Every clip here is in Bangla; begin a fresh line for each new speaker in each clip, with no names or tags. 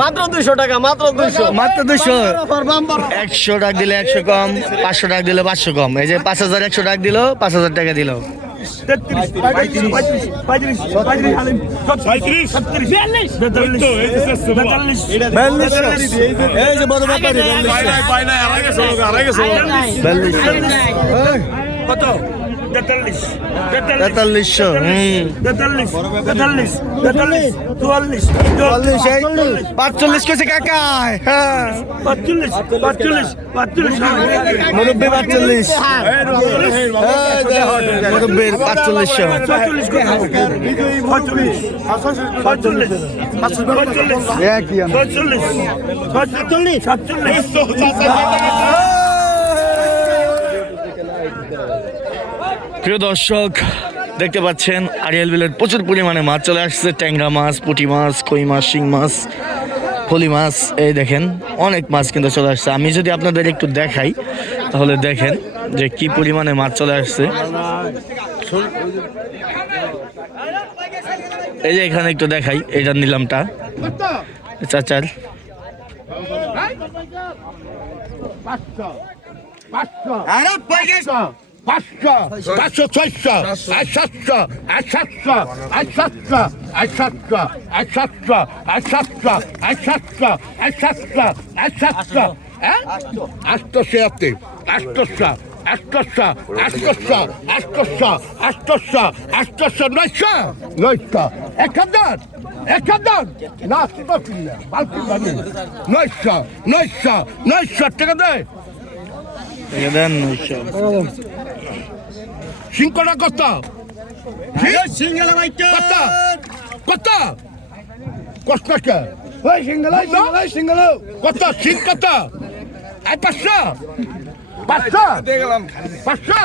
মাত্র দুশো টাকা মাত্র দুশো
মাত্র দুশো একশো টাকা দিলে একশো কম পাঁচশো টাকা দিলে পাঁচশো কম। এই যে পাঁচ হাজার একশো টাকা দিল পাঁচ হাজার টাকা দিল। এই তেতাল্লিশ তেতাল্লিশশো তেতাল্লিশ তেতাল্লিশ তেতাল্লিশ চুয়াল্লিশ চুয়াল্লিশ পাঁচচল্লিশ কেছে কাকা হ্যাঁ পাঁচচল্লিশ পাঁচচল্লিশ পাঁচচল্লিশ মুরব্বী পাঁচচল্লিশ মুরব্বীর পাঁচচল্লিশশো ছয়চল্লিশ ছয়চল্লিশ ছয়চল্লিশ ছয়চল্লিশ ছয়চল্লিশ সাতচল্লিশ প্রিয় দর্শক দেখতে পাচ্ছেন আরিয়াল বিলের প্রচুর পরিমাণে মাছ চলে আসছে। ট্যাংরা মাছ পুঁটি মাছ কই মাছ শিং মাছ ফলি মাছ এই দেখেন অনেক মাছ কিন্তু চলে আসছে। আমি যদি আপনাদের একটু দেখাই তাহলে দেখেন যে কি পরিমাণে মাছ চলে আসছে। এই যে এখানে একটু দেখাই এটা নিলামটা। চাচার।
পাঁচশো পাঁচশো ছয়শো আর সাতশো আর সাতশো আর সাতশো আর সাতশো আর সাতশো আর সাতশো আর সাতশো আর সাতশো আর সাতশো হ্যাঁ আটশো আপনি আটশো আটশো আটশো আটশো আটশো আটশো নয়শো নয়শো এক হাজার এক হাজার না নয়শো নয়শো নয়শো টাকা দেয়
এটা দেন নয়শো।
সিংকটা কত সিঙ্গেলা কত কত কষ্ট কে? ওই সিঙ্গেলা সিঙ্গেলা সিঙ্গেলা। কত সিং কত আই পাঁচশো পাঁচশো পাঁচশো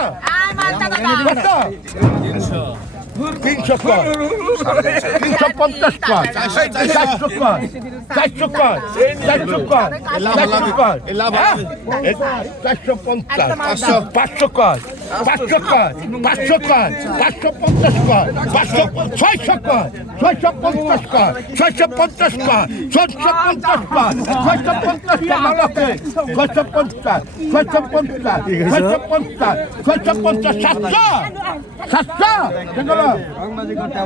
কত তিনশো কর তিনশো পঞ্চাশ কর চারশো কর চারশো কর চারশো কর চারশো কর চারশো পঞ্চাশ পাঁচশো কর পাঁচশো কর পাঁচশো কর পাঁচশো পঞ্চাশ কর পাঁচশো ছয়শো কর ছয়শো পঞ্চাশ কর ছয়শো পঞ্চাশ কর ছয়শো পঞ্চাশ কর ছয়শো সাতশো সাতশো
রংবাজি করতে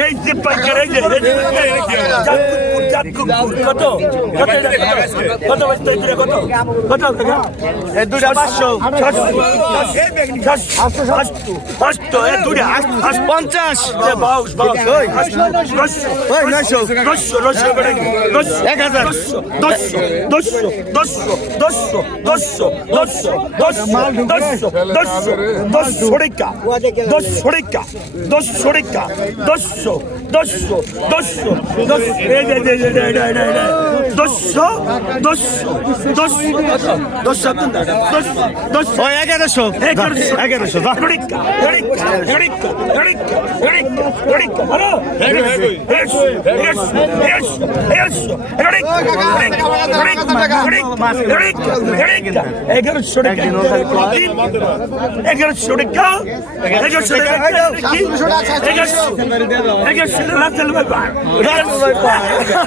এই যে পাইকার কত কত এটা কত? কত কত টাকা
এই দুটা পাঁচশো
পাঁচশো এ দুটা
পঞ্চাশ
বাউস বাউস
ওই। নয়শো
দশশো দশশো
এক হাজার।
দশশো দশশো দশশো দশশো দশশো দশশো দশশো দশশো দশশো দশশো রেখা দশশো রেখা দশশো রেখা দশশো দশশো দশশো দশশো দশশো দশশো দশশো দশশো দশশো দশশো
এগারোশো
এগারোশো
এগারোশো
টাকা এগারোশো টাকা এগারোশো টাকা এগারোশো
টাকা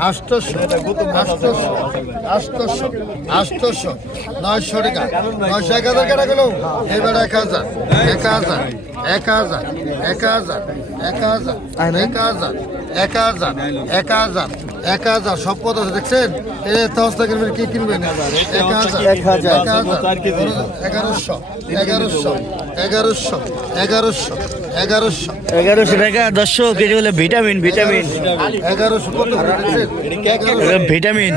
আষ্টশো আষ্টশো আষ্টশো আষ্টশো নয়শো টাকা নয়শো এক হাজার গেল এবার এক হাজার এক হাজার এক হাজার
এক হাজার এক হাজার এক হাজার এক হাজার এক হাজার এক হাজার সব কত আছে দেখছেন কিনবেন কি কিনবেন এক হাজার
এক হাজার।
এক হাজার এগারোশো এগারোশো এগারোশো এগারোশো এগারোশো।
টাকা। দর্শক এটি হলো ভিটামিন ভিটামিন।
এগারোশো
ভিটামিন।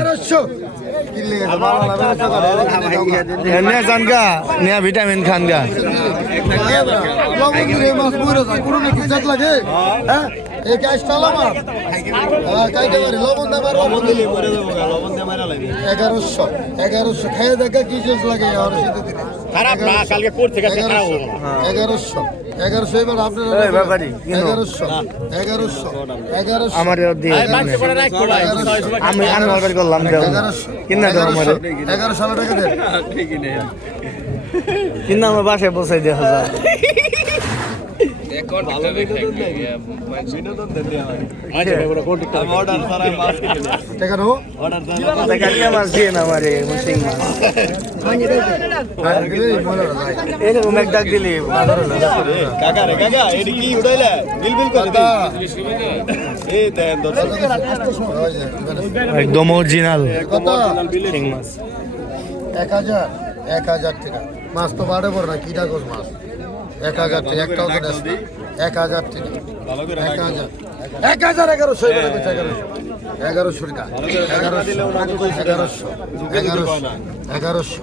লাগে
নেয়া ভিটামিন খান গা
লবণ দিয়ে মাছ মরে যায়। কোনো নাকি জাত লাগে? হ্যাঁ? এই টালা হ্যাঁ কাইতে পারি। লবণ দিয়ে লবণ দিলে মরে লবণ দিয়ে লাগে এগারোশো। এগারোশো। খেয়ে দেখা কি জোস লাগে? আর খারাপ না কালকে কোর থেকে এগারোশো। এগারোশো। এবার আপনার
ব্যাপারী, কিনো।
এগারোশো এগারোশো এগারোশো।
আমার দিয়ে আমি আমি অর্ডার করলাম দেও।
এগারোশো
কিনা দেও আমার
এগারোশো টাকা দেন।
কিনা আমার বাসায় বসাই দেওয়া যায় একদম অরিজিনাল মাছ
এক হাজার এক হাজার টাকা। মাছ তো বাড়ে পড়ে না কিটা কোষ মাছ? এক হাজার টাকা তো দেশ না। এক হাজার টাকা। এক হাজার। এক হাজার এগারোশো এগারো এগারোশো। এগারোশো টাকা এগারোশো এগারোশো এগারোশো এগারোশো? এগারোশো।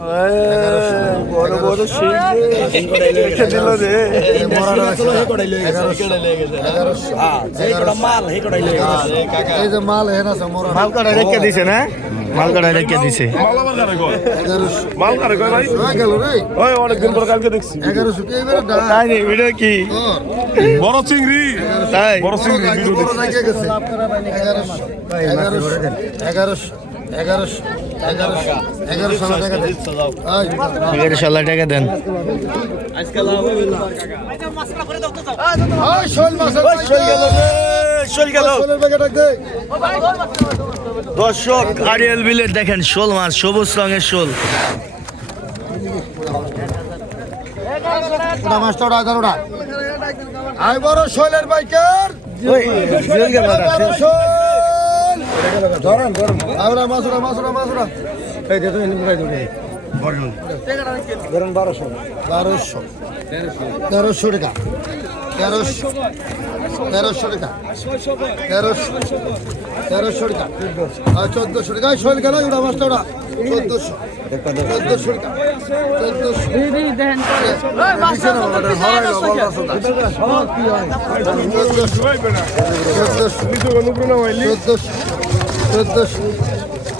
এগারোশো এগারোশো। এই যে মাল হেন আছে মরা
মাল কাটা রেখে দিছে না? মাল কাটা রেখে দিছে?
এগারোশো।
কয় ভাই?
হয়ে গেল রে।
ওই অনেকদিন পর কালকে দেখছি।
তাই কি?
বড় চিংড়ি।
তাই।
বড় চিংড়ি
এগারোশো। টাকা দেন। শোল মাছ
শোল গেল দর্শক আরিয়াল বিলের দেখেন শোল মাছ সবুজ রঙের শোল।
বড় শোলের বাইকার ধরেন ধরেন। আমরা মাছ ওটা মাছ ওটা মাছ ওটা। এই দে দেবে ধরেন বারোশো। বারোশো। তেরোশো টাকা। তেরোশো। তেরোশো টাকা। তেরোশো। তেরোশো টাকা। আর চোদ্দোশো টাকা। শোল গেল ওটা মাছটা ওটা চোদ্দোশো। চোদ্দোশো টাকা।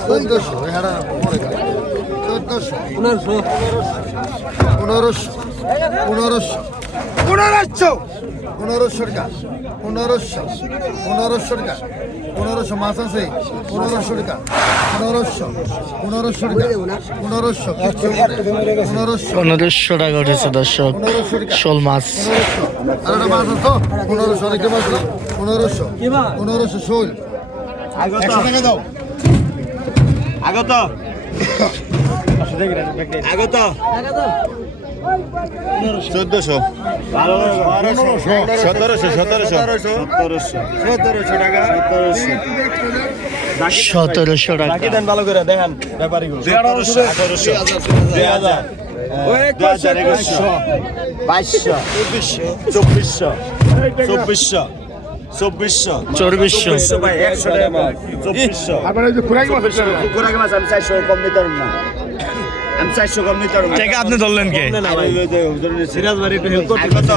চোদ্দোশো। পনেরোশো। পনেরোশো। পনেরোশো। পনেরোশো। টাকা। পনেরোশো। পনেরোশো টাকা। পনেরোশো মাছ আছে। পনেরোশো টাকা। পনেরোশো। পনেরোশো টাকা। পনেরোশো। পনেরোশো।
পনেরোশো টাকা উঠেছে দর্শক।
পনেরোশো
শোল মাছ।
আর একটা মাছ আছে পনেরোশো। অনেকটা মাছ পনেরোশো। পনেরোশো ষোল একশো টাকা দাও।
আগত। আগত। চোদ্দশো। সতেরোশো সতেরোশো। সতেরোশো। সতেরোশো। টাকা। সতেরোশো।
টাকা।
দেন ভালো করে দেখেন ব্যাপারী আঠারোশো আঠারোশো দুই হাজার। বাইশশো। চব্বিশশো। চব্বিশশো। চব্বিশশো।
চব্বিশশো।
চব্বিশশো ভাই একশো টাকা। চব্বিশশো। পুরাকে মাছ আমি চারশো কম নিতে না। আমি চারশো কম নিতে পারব।
টাকা আপনি ধরলেন কে?
সিরাজ বাড়ি একটু হেল্প করতে কত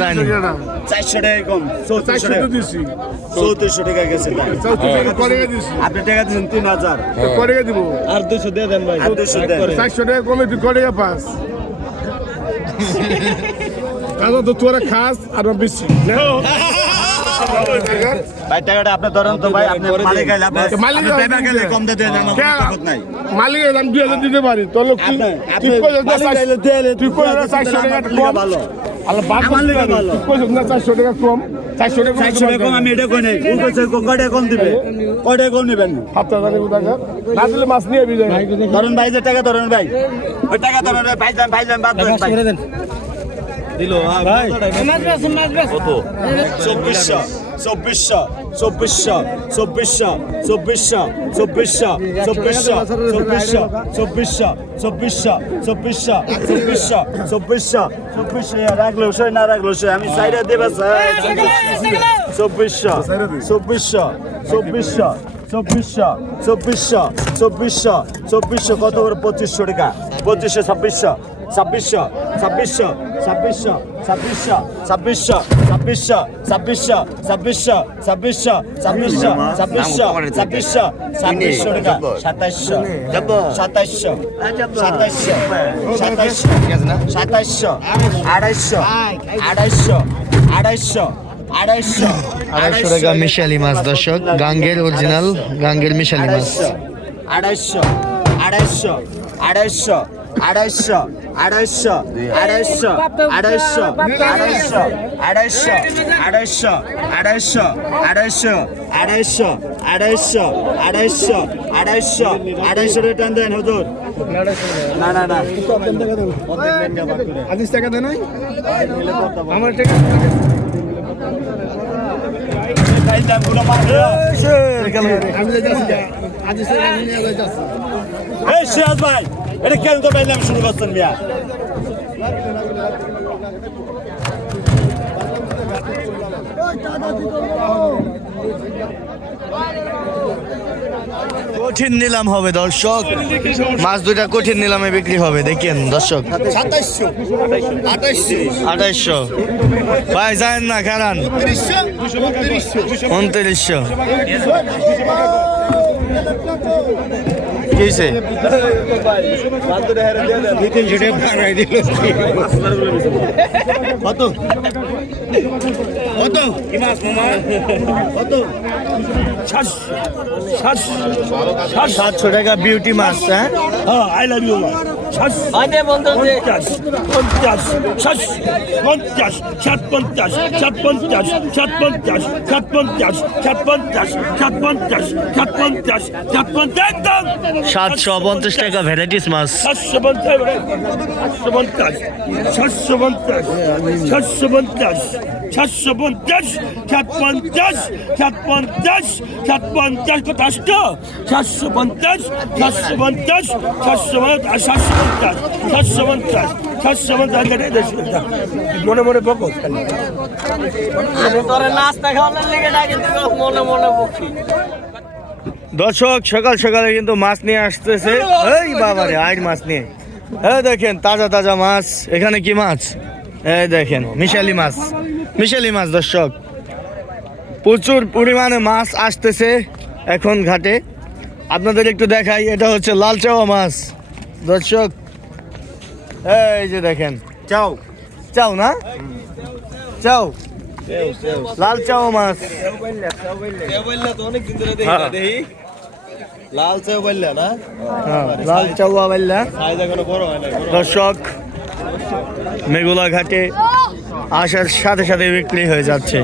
তাই না?
চারশো টাকা কম চৌত্রিশশো টাকা। চৌত্রিশশো টাকা গেছে। আপনি টাকা দিচ্ছেন তিন হাজার। আর দুশো দিয়ে দেন ভাই। দুশো
চারশো টাকা কমে তুই ক টাকা পাস? তো তোরা খাস আর বেশি।
ভাই টাকাটা আপনি ধরেন তো ভাই আপনি মালিক আইলে আপনি
মালিক
গেলে কম দিয়ে দেন নাই।
মালিক আমি দুই হাজার দিতে পারি তোর লোক তুই তুই
এলে
তুই না চারশো টাকা কম?
ভালো।
আল্লাহ
ভালো।
তুই না চারশো টাকা কম? চারশো টাকা
চারশো টাকা কম আমি এটা কই নাই। কইছে কয়টা কম দিবে? কয়টা কম নেবেন?
হাত টাকা না দিলে মাছ নিয়ে বিজয়।
ধরুন ভাই যে টাকা ধরুন ভাই। ওই টাকা ধরুন ভাই যান ভাই যান বাদ দেন ভাই। চব্বিশশো চব্বিশশো চব্বিশশো চব্বিশশো চব্বিশশো চব্বিশশো চব্বিশশো চব্বিশশো চব্বিশশো চব্বিশশো চব্বিশশো চব্বিশশো চব্বিশশো চব্বিশশো রাখল সে না রাখল সে আমি সাইডে দেবে চব্বিশশো চব্বিশশো চব্বিশশো চব্বিশশো চব্বিশশো চব্বিশশো চব্বিশশো কত করে পঁচিশশো টাকা পঁচিশশো ছাব্বিশশো ছাব্বিশশো ছাব্বিশশো ছাব্বিশশো ছাব্বিশশো ছাব্বিশশো ছাব্বিশশো ছাব্বিশশো ছাব্বিশশো ছাব্বিশশো ছাব্বিশশো ছাব্বিশশো ছাব্বিশশো ছাব্বিশশো টাকা সাতাইশশো সাতাইশশো সাতাইশশো সাতাইশশো সাতাইশশো আড়াইশো আড়াইশো আড়াইশো আড়াইশো
আড়াইশো টাকা মিশালি মাছ দর্শক গাঙ্গের অরিজিনাল গাঙ্গের মিশালি মাছ
আড়াইশো আড়াইশো আড়াইশো আড়াইশো আড়াইশো আড়াইশো আড়াইশো আড়াইশো আড়াইশো আড়াইশো আড়াইশো আড়াইশো আড়াইশো আড়াইশো আড়াইশো আড়াইশো আড়াইশো রিটার্ন দেন হুজুর না না না
আজিজ টাকা দেন নাই আমি টাকা নিয়ে যাচ্ছি
এই ভাই এটা কেন তো পাইলাম শুরু করছেন মিয়া?
কঠিন নিলাম হবে দর্শক। মাছ দুইটা কঠিন নিলামে বিক্রি হবে দেখেন দর্শক।
সাতাইশশো। আঠাইশশো
আঠাইশশো ভাই যায়েন না খারান
তিরিশশো উনত্রিশশো।
কি কত?
কত? কি মাছ মামা কত
সাতশো টাকা বিউটি মাছ হ্যাঁ?
আই লাভ ইউ
মাছ
পঞ্চাশ পঞ্চাশ পঞ্চাশ সাত পঞ্চাশ সাত পঞ্চাশ সাত পঞ্চাশ সাত পঞ্চাশ সাত পঞ্চাশ সাত পঞ্চাশ সাত পঞ্চাশ সাত পঞ্চাশ একদম!
সাতশো পঞ্চাশ টাকা ভ্যারাইটিস মাছ।
সাতশো পঞ্চাশ সাতশো পঞ্চাশ সাতশো পঞ্চাশ সাতশো পঞ্চাশ সাতশো পঞ্চাশ সাত পঞ্চাশ সাত পঞ্চাশ সাত পঞ্চাশ কত আসতো সাতশো পঞ্চাশ সাতশো পঞ্চাশ সাতশো পঞ্চাশ সাতশো পঞ্চাশ সাতশো পঞ্চাশ সাতশো পঞ্চাশ মনে মনে বকো
মনে মনে
দর্শক সকাল সকালে কিন্তু মাছ নিয়ে আসতেছে এই বাবারে আজ মাছ নিয়ে এই দেখেন তাজা তাজা মাছ এখানে কি মাছ এই দেখেন মিশালি মাছ মিশালি মাছ দর্শক। প্রচুর পরিমাণে মাছ আসতেছে এখন ঘাটে। আপনাদের একটু দেখাই এটা হচ্ছে লাল চাওয়া মাছ। দর্শক এই যে দেখেন। চাও। চাও না? চাও। লাল চাওয়া মাছ। হ্যাঁ।
লাল বললে না
হ্যাঁ, লাল চাওয়া বাল্লা।
সাইজ এখনও বড় হয় না
দর্শক মেঘুলা ঘাটে আসার সাথে সাথে বিক্রি হয়ে যাচ্ছে।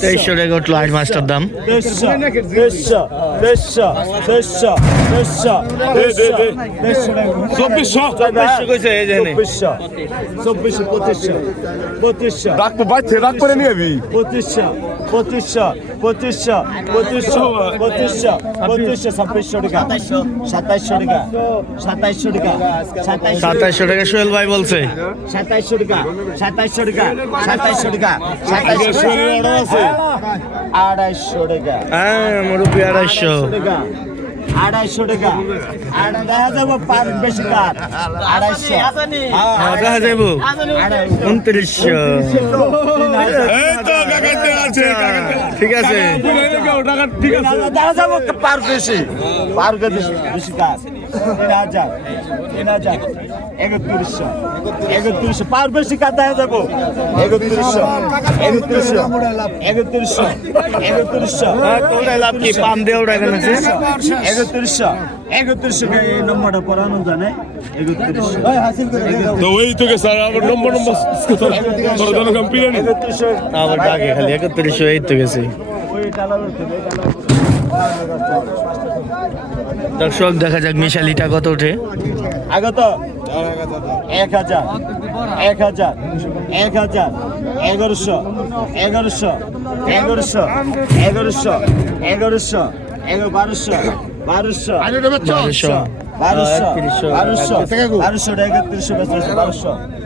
তেইশশো
টাকা উঠল আট দাম।
চব্বিশশো। পঁচিশশো পঁচিশশো।
করে নিয়ে
পঁচিশশো পঁচিশশো পঁচিশশো পঁচিশশো পঁচিশশো পঁচিশশো ছাব্বিশশো টাকা। সাতাইশশো। টাকা সাতাইশশো টাকা সাতাইশশো
টাকা। সোহেল ভাই বলছে।
সাতাইশশো টাকা সাতাইশশো টাকা সাতাইশশো টাকা সাতাইশশো আড়াইশো টাকা।
হ্যাঁ মুরব্বী আড়াইশো
টাকা। আড়াইশো টাকা। দেখা যাব পার বেশি কার। আড়াইশো
হ্যাঁ, দেখা যাব। উনত্রিশশো। ঠিক আছে।
দেখা যাব। পার বেশি পার বেশি কার তিন হাজার তিন হাজার একত্রিশশো। একত্রিশশো। পার বেশি কার দেখা যাব একত্রিশশো। একত্রিশশো
একত্রিশ লাভ কি? পাম দিয়ে ওটা আছে?
একত্রিশশো একত্রিশশো এই নম্বরটা পড়ানো জানে
তো ওই তোকে স্যার আমার নম্বর
আবার ডাকে খালি একত্রিশশো এই তো গেছে।
ওই
দর্শক দেখা যাক মিশালিটা কত ওঠে।
আগত। এক হাজার এক হাজার এক হাজার এগারোশো এগারোশো এগারোশো এগারোশো এগারোশো এগারো বারোশো বারোশো
বারোশো
বারোশো বারোশো বারোশো একত্রিশশো বারোশো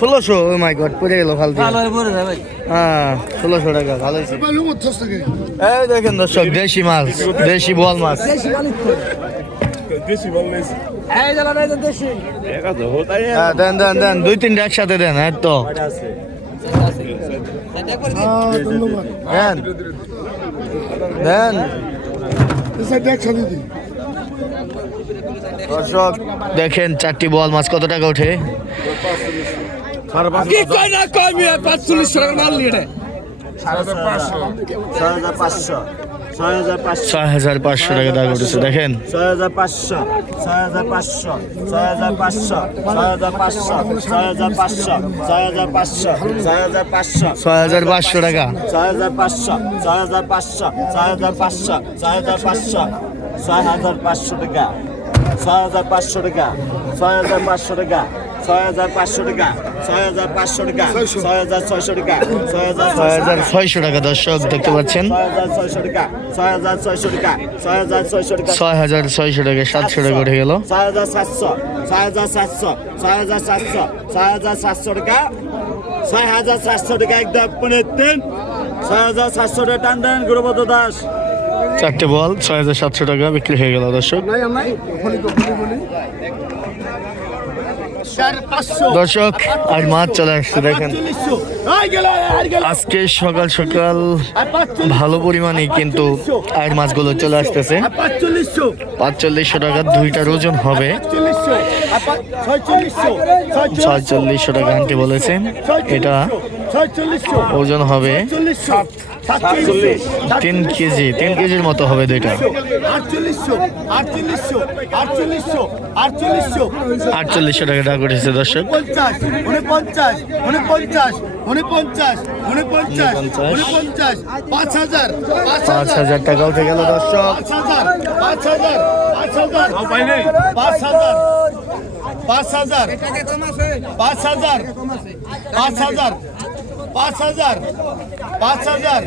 ষোলোশো?
ও মাই গড পড়ে গেল ফালতু।
ভালো হয়ে পড়ে যায়
হ্যাঁ ষোলোশো টাকা ভালো এই দেখেন দর্শক দেশি মাছ দেশি বল মাছ। হ্যাঁ, দেন দেন দেন দুই তিনটা একসাথে দেন তো। দেন। দেন।
সাইড একসাথে দিন।
দর্শক দেখেন চারটি বল মাছ কত টাকা ওঠে?
কি কয় না কয় মিয়া পাঁচচল্লিশ টাকা মাল নিয়ে
ছয় হাজার পাঁচশো
টাকা দাগ উঠেছে দেখেন
ছয় হাজার পাঁচশো ছয় হাজার পাঁচশো ছয় হাজার পাঁচশো ছয় হাজার পাঁচশো ছয় হাজার পাঁচশো ছয় হাজার পাঁচশো ছয় হাজার পাঁচশো
ছয় হাজার পাঁচশো টাকা
ছয় হাজার পাঁচশো ছয় হাজার পাঁচশো ছয় হাজার পাঁচশো ছয় হাজার পাঁচশো ছয় হাজার পাঁচশো টাকা ছয় হাজার পাঁচশো টাকা ছয় হাজার পাঁচশো টাকা ছয় হাজার পাঁচশো টাকা ছয় হাজার পাঁচশো টাকা ছয় হাজার ছয়শো টাকা ছয় হাজার
ছয় হাজার ছয়শো টাকা দর্শক দেখতে পাচ্ছেন
ছয় হাজার ছয়শো টাকা ছয় হাজার ছয়শো টাকা ছয় হাজার ছয়শো টাকা
ছয় হাজার ছয়শো টাকা সাতশো টাকা উঠে গেল
ছয় হাজার সাতশো ছয় হাজার সাতশো ছয় হাজার সাতশো ছয় হাজার সাতশো টাকা ছয় হাজার সাতশো টাকা একদম পনেরো তিন ছয় হাজার সাতশো টাকা টান দেন গুরুপদ দাস
চারটে বল ছয় হাজার সাতশো টাকা বিক্রি হয়ে গেল দর্শক দর্শক আর মাছ চলে আসছে দেখেন। আজকে সকাল সকাল ভালো পরিমাণে কিন্তু আর মাছগুলো চলে আসতেছে।
পাঁচচল্লিশশো
টাকা টাকার দুইটার ওজন হবে।
চল্লিশশো ছয়চল্লিশশো
টাকা আনতে বলেছেন। এটা ওজন হবে তিন কেজি তিন কেজির মতো হবে দুইটা।
আটচল্লিশশো আটচল্লিশশো আটচল্লিশশো আটচল্লিশশো।
আটচল্লিশশো টাকা টাকা উঠেছে দর্শক।
পঞ্চাশ উনপঞ্চাশ উনপঞ্চাশ উনপঞ্চাশ উনপঞ্চাশ উনপঞ্চাশ। পাঁচ হাজার পাঁচ হাজার
হাজার টাকা উঠে গেল দর্শক।
পাঁচ হাজার পাঁচ হাজার পাঁচ হাজার পাঁচ হাজার পাঁচ হাজার পাঁচ হাজার পাঁচ হাজার পাঁচ হাজার পাঁচ হাজার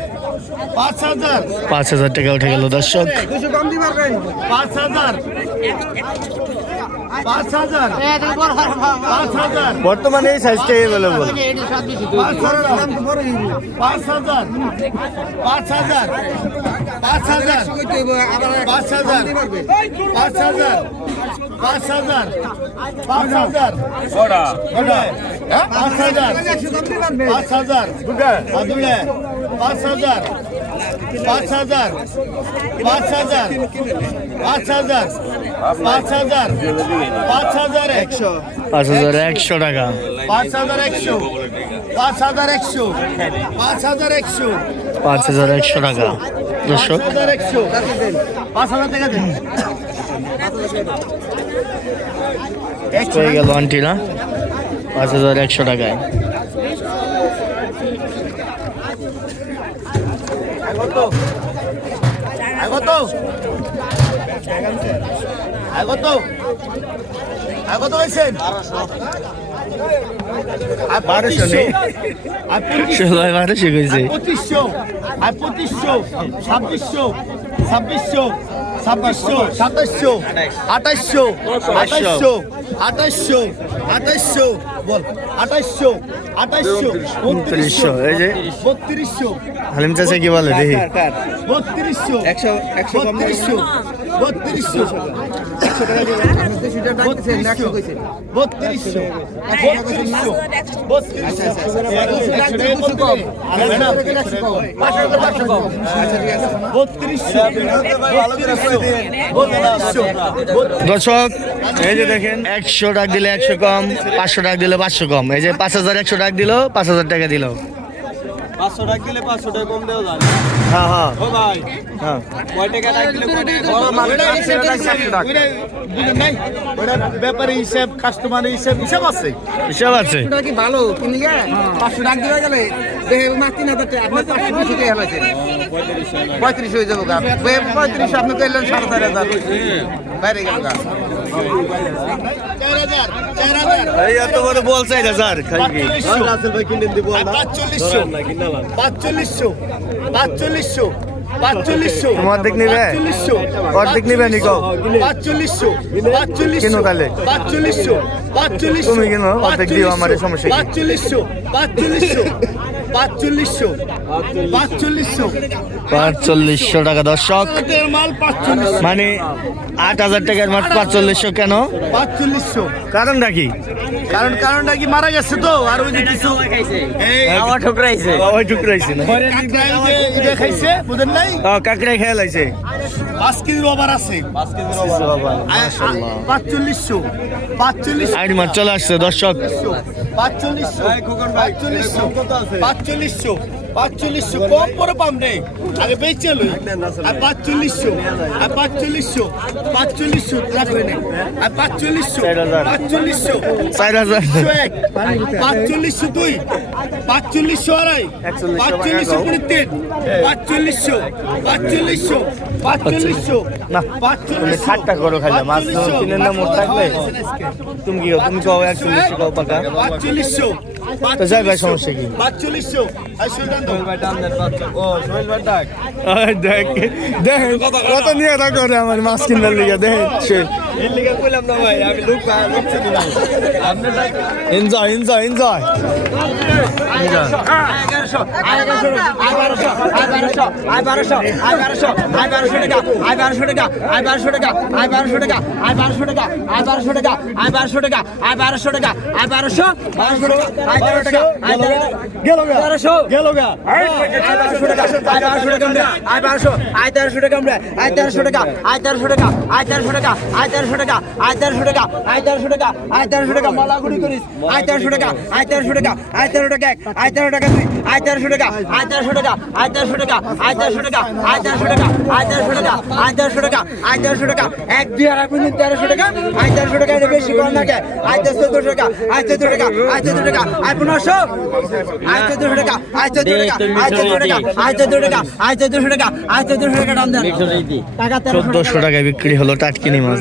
পাঁচ হাজার
পাঁচ হাজার টাকা উঠে গেল দর্শক
পাঁচ হাজার পাঁচ হাজার পাঁচ হাজার
বর্তমানে এই সাইজটা অ্যাভেলেবল
পাঁচ হাজার পাঁচ হাজার পাঁচ হাজার পাঁচ হাজার পাঁচ হাজার পাঁচ হাজার পাঁচ হাজার পাঁচ হাজার। পাঁচ হাজার। পাঁচ হাজার পাঁচ হাজার। পাঁচ হাজার। পাঁচ হাজার। পাঁচ হাজার। পাঁচ হাজার। পাঁচ হাজার একশো।
পাঁচ হাজার একশো টাকা।
পাঁচ হাজার একশো। পাঁচ হাজার একশো। পাঁচ হাজার একশো।
পাঁচ হাজার একশো টাকা।
হাজার একশো। পাঁচ হাজার টাকা দেন।
হয়ে গেল আন্টিরা পাঁচ হাজার একশো টাকায়। বারোশো নেই ষোলো বারোশো কইছে।
পঁচিশশো আর পঁচিশশো ছাব্বিশশো ছাব্বিশশো। ছাব্বিশশো সাতাশশো আঠাশশো আঠাশশো আঠাশশো আঠাশশো বল আঠাশশো আঠাশশো
উনত্রিশশো এই যে
বত্রিশশো।
হালিম চাষে কি বলে? দেখি।
বত্রিশশো একশো একশো বত্রিশশো বত্রিশশো
দর্শক, এই যে দেখেন, একশো টাকা দিলে একশো কম, পাঁচশো টাকা দিলে পাঁচশো কম। এই যে পাঁচ হাজার একশো টাকা দিল, পাঁচ হাজার টাকা দিল।
পাঁচশো টাকা দিলে পাঁচশো টাকা কম দেওয়া যায়।
হ্যাঁ হ্যাঁ।
ও ভাই
হ্যাঁ।
কয় টাকা টাকা
ব্যাপারে হিসাব কাস্টমারের হিসাব হিসাব আছে?
হিসাব আছে।
ওটা কি ভালো? কিনি গে পাঁচশো টাকা দিয়ে গেলে? পঁয়ত্রিশ হয়ে যাব গা। পঁয়ত্রিশ আপনি কইলেন সাড়ে চার হাজার। বাইরে গেল গা।
এই এত বড়
কিনে দিব না
পাঁচচল্লিশশো।
কিনলাম
পাঁচচল্লিশশো। পাঁচচল্লিশশো। পাঁচচল্লিশশো।
তুমি অর্ধেক নিবে?
পাঁচচল্লিশশো।
অর্ধেক নিবে নিকো?
পাঁচচল্লিশশো। পাঁচচল্লিশশো।
কিনো তাহলে?
পাঁচচল্লিশশো। পাঁচচল্লিশশো।
তুমি কিনো, অর্ধেক দিও, আমার সমস্যা?
পাঁচচল্লিশশো। পাঁচচল্লিশশো। পাঁচচল্লিশশো। পাঁচচল্লিশশো।
পাঁচচল্লিশশো টাকা দর্শক।
মাল
মানে আট হাজার টাকার মাত্র পাঁচচল্লিশশো কেন?
পাঁচচল্লিশশো।
কারণটা কি?
কারণ কারণটা কি মারা গেছে তো? আর ওই যে কিছু
ঠুকরাইছে। ঠুকরাইছে। না?
খাইছে বুঝেন নাই?
কাকড়াই খেয়ে লাইছে।
পাঁচ কেজির ওভার আছে পাঁচচল্লিশশো। পাঁচচল্লিশ
চলে আসছে দর্শক।
পাঁচচল্লিশশো। পাঁচচল্লিশশো। পাঁচচল্লিশশো delicioso. পাঁচচল্লিশশো কম করে পাম রে। আগে বেঁচে লই। আর পাঁচচল্লিশশো আর পাঁচচল্লিশশো পাঁচচল্লিশশো রাখবে না। আর পাঁচচল্লিশশো। পাঁচচল্লিশশো
চার হাজার।
এক পাঁচচল্লিশশো দুই পাঁচচল্লিশশো আড়াই পাঁচচল্লিশশো কুড়ি তিন পাঁচচল্লিশশো পাঁচচল্লিশশো পাঁচচল্লিশশো
না তুমি ঠাট্টা করো খালি মাছ কিনে না মোট থাকবে? তুমি কি তুমি কও একচল্লিশশো কও পাকা?
পাঁচচল্লিশশো
তো যাই ভাই, সমস্যা কি?
পাঁচচল্লিশশো আর
দেখ দেখ কত নিয়ে থাকো রে আমার মাছ কিনবার লিগে দেখ
এর লিগে কইলাম না ভাই আমি লোক লোক চিনি না আপনি ডাক
এনজয় এনজয় এনজয়
গেল গা গেল গা এক দুই আড়াই পর্যন্ত তেরোশো টাকা আয় তেরোশো টাকা এটা বেশি কম থাকে আয় চোদ্দশো টাকা আয় চোদ্দ টাকা আয় চোদ্দ টাকা আয় পনেরোশো আয় চোদ্দশো টাকা আয় চোদ্দ টাকা আয় চোদ্দ টাকা আয় চোদ্দ টাকা আয় চোদ্দশো টাকা আয় চোদ্দশো টাকা দাম দেন টাকা তেরোশো টাকা
চোদ্দশো টাকায় বিক্রি হলো টাটকিনি মাছ